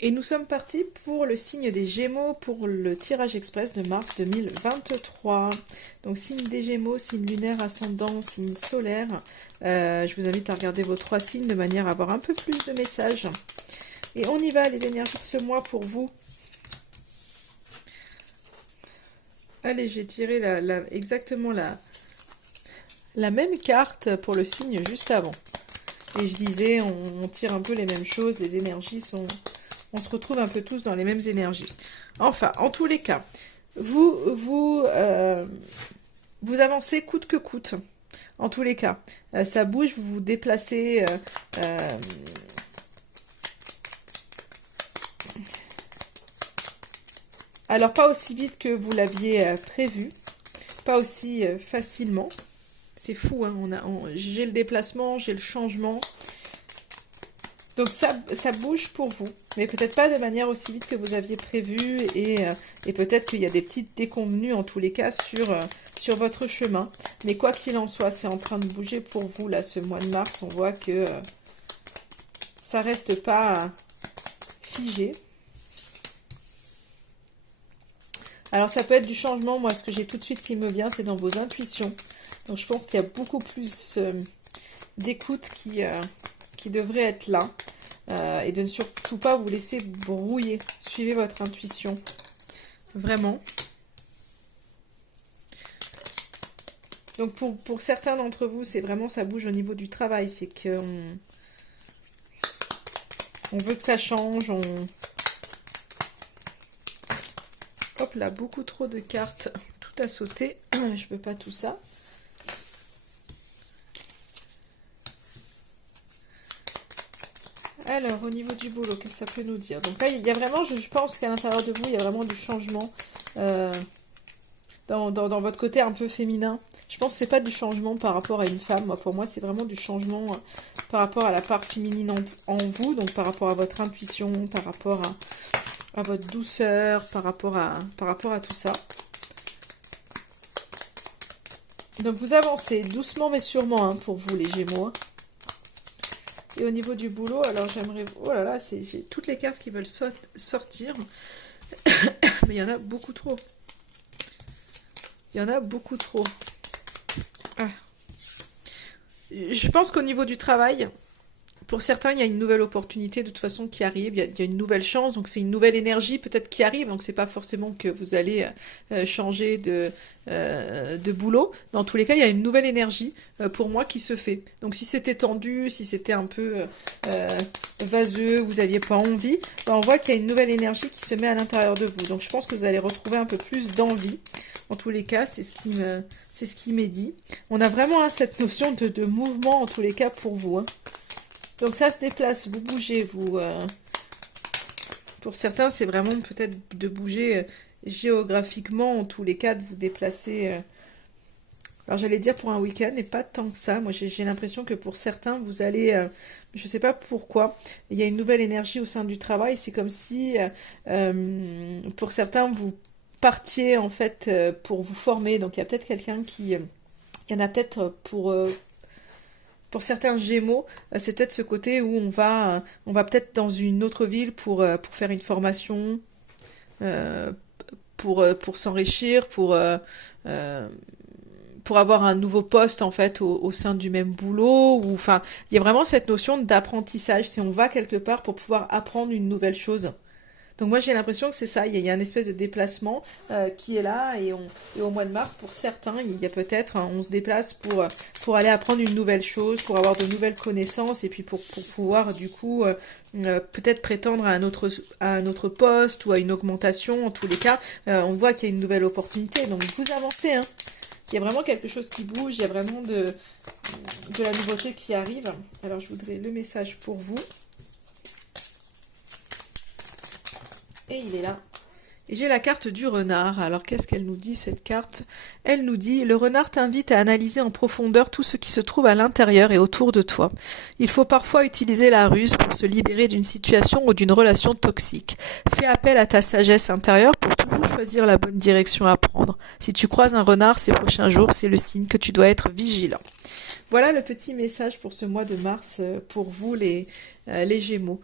Et nous sommes partis pour le signe des Gémeaux pour le tirage express de mars 2023. Donc signe des Gémeaux, signe lunaire, ascendant, signe solaire. Je vous invite à regarder vos 3 signes de manière à avoir un peu plus de messages. Et on y va, les énergies de ce mois pour vous. Allez, j'ai tiré exactement la même carte pour le signe juste avant. Et je disais, on tire un peu les mêmes choses, les énergies sont... On se retrouve un peu tous dans les mêmes énergies. Enfin, en tous les cas, vous avancez coûte que coûte. En tous les cas, ça bouge, vous vous déplacez. Alors, pas aussi vite que vous l'aviez prévu. Pas aussi facilement. C'est fou, hein, j'ai le déplacement, j'ai le changement. Donc ça bouge pour vous, mais peut-être pas de manière aussi vite que vous aviez prévu et peut-être qu'il y a des petites déconvenues en tous les cas sur votre chemin. Mais quoi qu'il en soit, c'est en train de bouger pour vous là ce mois de mars. On voit que ça reste pas figé. Alors ça peut être du changement. Moi, ce que j'ai tout de suite qui me vient, c'est dans vos intuitions. Donc je pense qu'il y a beaucoup plus d'écoute qui devrait être là. Et de ne surtout pas vous laisser brouiller. Suivez votre intuition. Vraiment. Donc pour certains d'entre vous, c'est vraiment ça bouge au niveau du travail. C'est qu'on veut que ça change. Hop là, beaucoup trop de cartes. Tout a sauté. Je veux pas tout ça. Alors, au niveau du boulot, qu'est-ce que ça peut nous dire? Donc là, il y a vraiment, je pense qu'à l'intérieur de vous, il y a vraiment du changement dans votre côté un peu féminin. Je pense que c'est pas du changement par rapport à une femme. Moi, pour moi, c'est vraiment du changement par rapport à la part féminine en vous, donc par rapport à votre intuition, par rapport à votre douceur, par rapport à tout ça. Donc vous avancez doucement mais sûrement hein, pour vous, les Gémeaux. Et au niveau du boulot, alors j'aimerais... Oh là là, j'ai toutes les cartes qui veulent sortir. Mais il y en a beaucoup trop. Il y en a beaucoup trop. Ah. Je pense qu'au niveau du travail, pour certains, il y a une nouvelle opportunité de toute façon qui arrive. Il y a une nouvelle chance, donc c'est une nouvelle énergie peut-être qui arrive. Donc c'est pas forcément que vous allez changer de boulot. Dans tous les cas, il y a une nouvelle énergie pour moi qui se fait. Donc si c'était tendu, si c'était un peu vaseux, vous aviez pas envie, ben, on voit qu'il y a une nouvelle énergie qui se met à l'intérieur de vous. Donc je pense que vous allez retrouver un peu plus d'envie. En tous les cas, c'est ce qui m'est dit. On a vraiment hein, cette notion de mouvement en tous les cas pour vous. Hein. Donc ça se déplace, vous bougez, vous... Pour certains, c'est vraiment peut-être de bouger géographiquement, en tous les cas, de vous déplacer... Alors j'allais dire pour un week-end, et pas tant que ça. Moi, j'ai l'impression que pour certains, vous allez... je ne sais pas pourquoi, il y a une nouvelle énergie au sein du travail. C'est comme si, pour certains, vous partiez, en fait, pour vous former. Donc il y a peut-être quelqu'un qui... il y en a peut-être pour certains Gémeaux, c'est peut-être ce côté où on va peut-être dans une autre ville pour faire une formation, pour s'enrichir, pour avoir un nouveau poste en fait au sein du même boulot. Ou enfin, il y a vraiment cette notion d'apprentissage. Si on va quelque part pour pouvoir apprendre une nouvelle chose. Donc moi j'ai l'impression que c'est ça, il y a une espèce de déplacement qui est là et au mois de mars pour certains il y a peut-être, hein, on se déplace pour aller apprendre une nouvelle chose, pour avoir de nouvelles connaissances et puis pour pouvoir du coup peut-être prétendre à un autre poste ou à une augmentation. En tous les cas on voit qu'il y a une nouvelle opportunité, donc vous avancez hein. Il y a vraiment quelque chose qui bouge, il y a vraiment de la nouveauté qui arrive. Alors je voudrais le message pour vous. Et il est là. Et j'ai la carte du renard. Alors qu'est-ce qu'elle nous dit cette carte? Elle nous dit: le renard t'invite à analyser en profondeur tout ce qui se trouve à l'intérieur et autour de toi. Il faut parfois utiliser la ruse pour se libérer d'une situation ou d'une relation toxique. Fais appel à ta sagesse intérieure pour toujours choisir la bonne direction à prendre. Si tu croises un renard ces prochains jours, c'est le signe que tu dois être vigilant. Voilà le petit message pour ce mois de mars pour vous les Gémeaux.